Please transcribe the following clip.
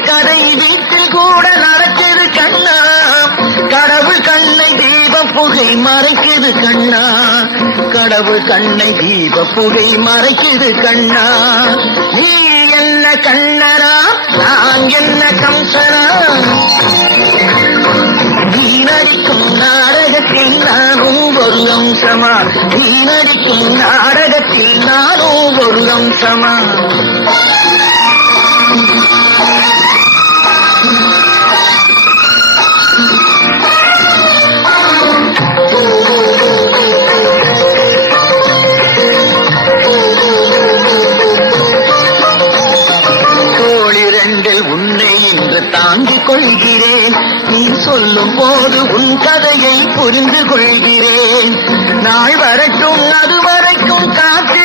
கதை வீட்டில் கூட நடக்குது கண்ணா. கடவுள் கண்ணை தீப புகை மறைக்குது கண்ணா. கடவுள் கண்ணை தீப புகை மறைக்குது கண்ணா. நீ என்ன கண்ணனா, நான் என்ன கம்சனா? நீ நடிக்கும் நாடகத்தில் நானும் ஒரு அம்சமா? நீ நடிக்கும் நாடகத்தில் நானும் ஒரு அம்சமா? தாங்கிக் கொள்கிறேன். நீ சொல்லும் போது உன் கதையை புரிந்து கொள்கிறேன். நாள் வரட்டும், அது வரைக்கும் காத்து